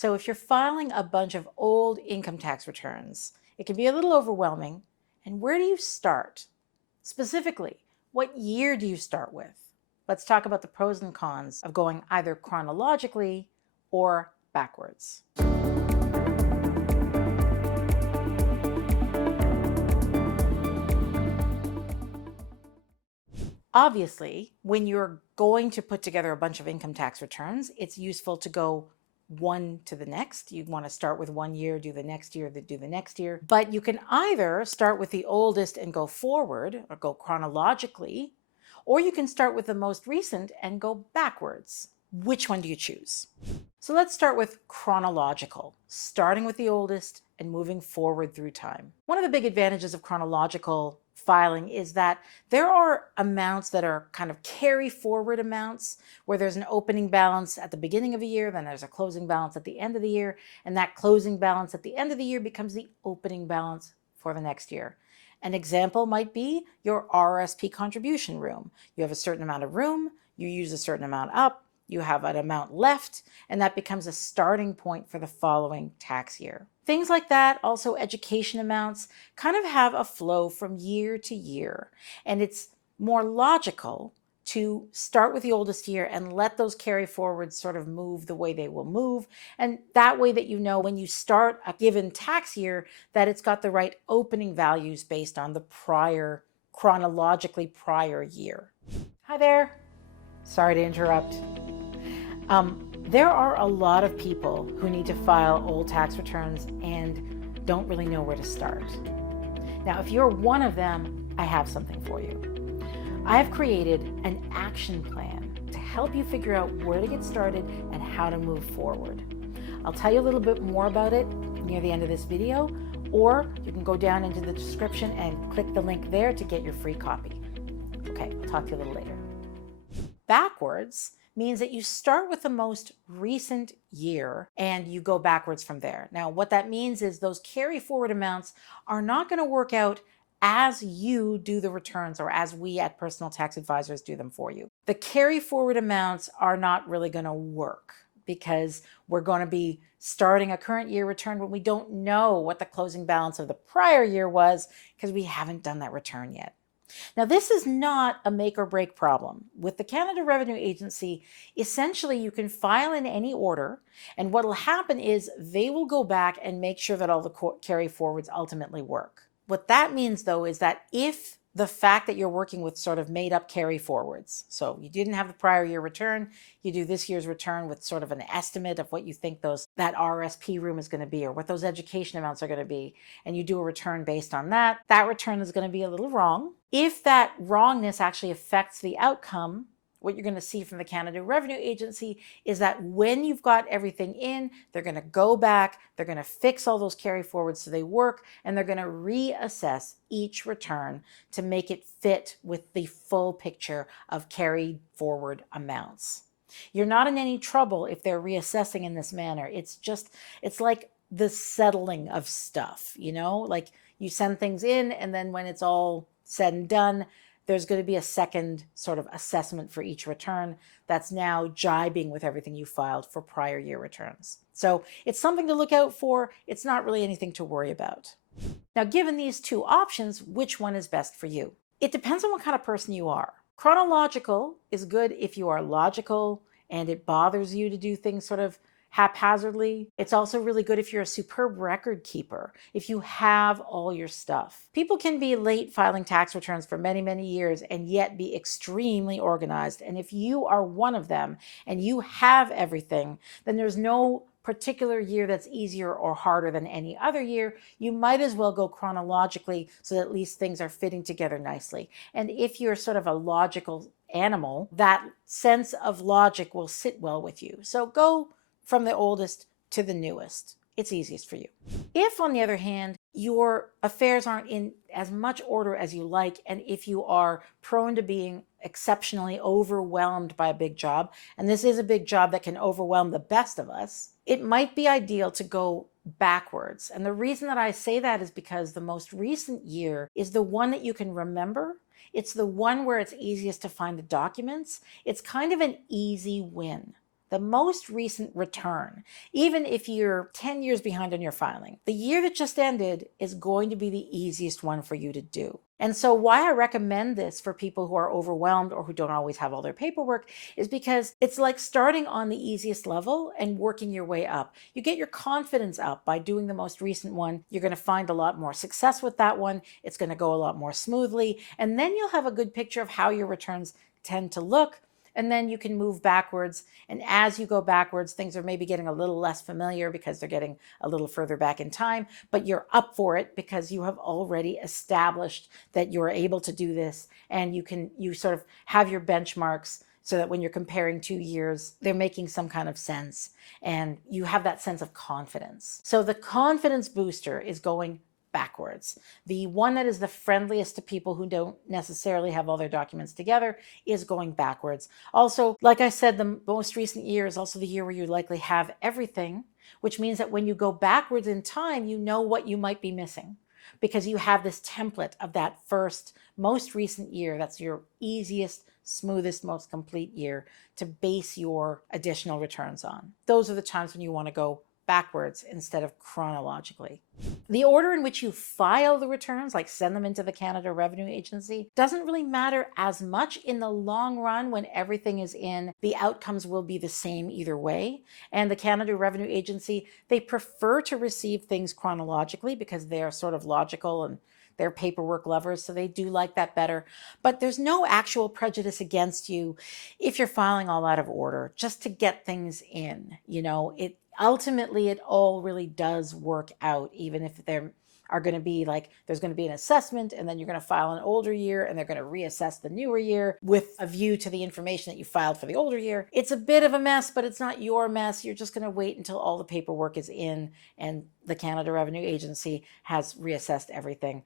So if you're filing a bunch of old income tax returns, it can be a little overwhelming. And where do you start? Specifically, what year do you start with? Let's talk about the pros and cons of going either chronologically or backwards. Obviously, when you're going to put together a bunch of income tax returns, it's useful to go one to the next. You want to start with one year, do the next year, do the next year. But you can either start with the oldest and go forward or go chronologically, or you can start with the most recent and go backwards. Which one do you choose? So let's start with chronological, starting with the oldest and moving forward through time. One of the big advantages of chronological filing is that there are amounts that are kind of carry forward amounts where there's an opening balance at the beginning of a year, then there's a closing balance at the end of the year, and that closing balance at the end of the year becomes the opening balance for the next year. An example might be your RSP contribution room. You have a certain amount of room, you use a certain amount up, you have an amount left, and that becomes a starting point for the following tax year. Things like that, also education amounts, kind of have a flow from year to year. And it's more logical to start with the oldest year and let those carry forwards sort of move the way they will move. And that way that you know when you start a given tax year that it's got the right opening values based on the chronologically prior year. Hi there. Sorry to interrupt. There are a lot of people who need to file old tax returns and don't really know where to start. Now, if you're one of them, I have something for you. I have created an action plan to help you figure out where to get started and how to move forward. I'll tell you a little bit more about it near the end of this video, or you can go down into the description and click the link there to get your free copy. Okay, I'll talk to you a little later. Backwards means that you start with the most recent year and you go backwards from there. Now, what that means is those carry forward amounts are not going to work out as you do the returns or as we at Personal Tax Advisors do them for you. The carry forward amounts are not really going to work because we're going to be starting a current year return when we don't know what the closing balance of the prior year was because we haven't done that return yet. Now, this is not a make or break problem. With the Canada Revenue Agency, essentially you can file in any order, and what will happen is they will go back and make sure that all the carry forwards ultimately work. What that means, though, is that if the fact that you're working with sort of made up carry forwards, so you didn't have the prior year return, you do this year's return with sort of an estimate of what you think that RSP room is going to be or what those education amounts are going to be, and you do a return based on that, that return is going to be a little wrong. If that wrongness actually affects the outcome, what you're going to see from the Canada Revenue Agency is that when you've got everything in, they're going to go back, they're going to fix all those carry forwards so they work, and they're going to reassess each return to make it fit with the full picture of carried forward amounts. You're not in any trouble if they're reassessing in this manner. It's like the settling of stuff, like you send things in and then when it's all said and done, there's going to be a second sort of assessment for each return that's now jibing with everything you filed for prior year returns. So it's something to look out for. It's not really anything to worry about. Now, given these two options, which one is best for you? It depends on what kind of person you are. Chronological is good if you are logical and it bothers you to do things sort of haphazardly. It's also really good if you're a superb record keeper, if you have all your stuff. People can be late filing tax returns for many, many years and yet be extremely organized. And if you are one of them and you have everything, then there's no particular year that's easier or harder than any other year. You might as well go chronologically so that at least things are fitting together nicely. And if you're sort of a logical animal, that sense of logic will sit well with you. So go from the oldest to the newest. It's easiest for you. If, on the other hand, your affairs aren't in as much order as you like, and if you are prone to being exceptionally overwhelmed by a big job, and this is a big job that can overwhelm the best of us, it might be ideal to go backwards. And the reason that I say that is because the most recent year is the one that you can remember. It's the one where it's easiest to find the documents. It's kind of an easy win. the most recent return, even if you're 10 years behind on your filing, the year that just ended is going to be the easiest one for you to do. And so why I recommend this for people who are overwhelmed or who don't always have all their paperwork is because it's like starting on the easiest level and working your way up. You get your confidence up by doing the most recent one. You're going to find a lot more success with that one. It's going to go a lot more smoothly. And then you'll have a good picture of how your returns tend to look. And then you can move backwards. And as you go backwards, things are maybe getting a little less familiar because they're getting a little further back in time, but you're up for it because you have already established that you're able to do this, and you sort of have your benchmarks so that when you're comparing 2 years, they're making some kind of sense, and you have that sense of confidence. So the confidence booster is going backwards. The one that is the friendliest to people who don't necessarily have all their documents together is going backwards. Also, like I said, the most recent year is also the year where you likely have everything, which means that when you go backwards in time, you know what you might be missing because you have this template of that first, most recent year. That's your easiest, smoothest, most complete year to base your additional returns on. Those are the times when you want to go backwards instead of chronologically. The order in which you file the returns, like send them into the Canada Revenue Agency, doesn't really matter as much in the long run. When everything is in, the outcomes will be the same either way. And the Canada Revenue Agency, they prefer to receive things chronologically because they are sort of logical and they're paperwork lovers, so they do like that better. But there's no actual prejudice against you if you're filing all out of order, just to get things in. Ultimately, it all really does work out, even if there are going to be there's going to be an assessment, and then you're going to file an older year, and they're going to reassess the newer year with a view to the information that you filed for the older year. It's a bit of a mess, but it's not your mess. You're just going to wait until all the paperwork is in and the Canada Revenue Agency has reassessed everything.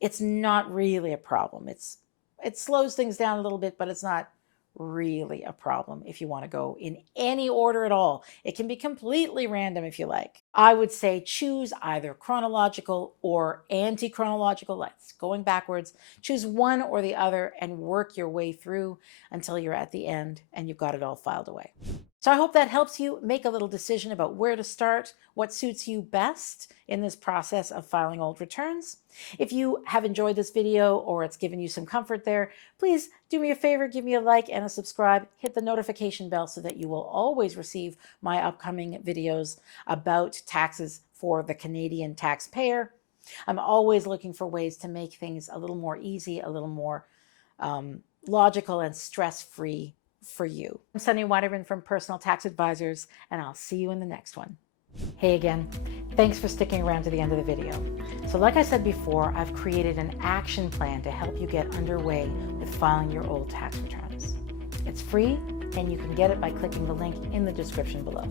It's not really a problem. It slows things down a little bit, but it's not really a problem if you want to go in any order at all. It can be completely random if you like. I would say choose either chronological or anti-chronological. That's going backwards. Choose one or the other and work your way through until you're at the end and you've got it all filed away. So I hope that helps you make a little decision about where to start, what suits you best in this process of filing old returns. If you have enjoyed this video or it's given you some comfort there, please do me a favor, give me a like and a subscribe, hit the notification bell so that you will always receive my upcoming videos about taxes for the Canadian taxpayer. I'm always looking for ways to make things a little more easy, a little more logical and stress-free for you. I'm Sunny Weiderman from Personal Tax Advisors, and I'll see you in the next one. Hey again, thanks for sticking around to the end of the video. So like I said before, I've created an action plan to help you get underway with filing your old tax returns. It's free, and you can get it by clicking the link in the description below.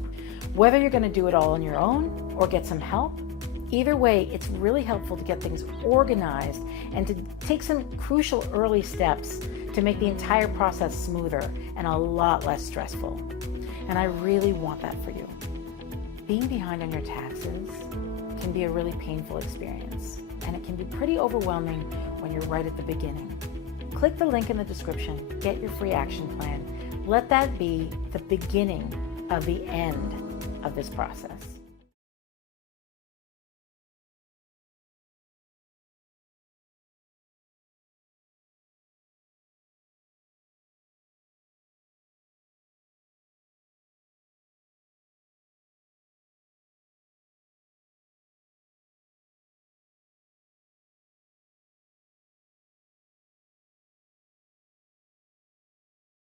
Whether you're going to do it all on your own or get some help, either way, it's really helpful to get things organized and to take some crucial early steps to make the entire process smoother and a lot less stressful. And I really want that for you. Being behind on your taxes can be a really painful experience, and it can be pretty overwhelming when you're right at the beginning. Click the link in the description, get your free action plan. Let that be the beginning of the end of this process.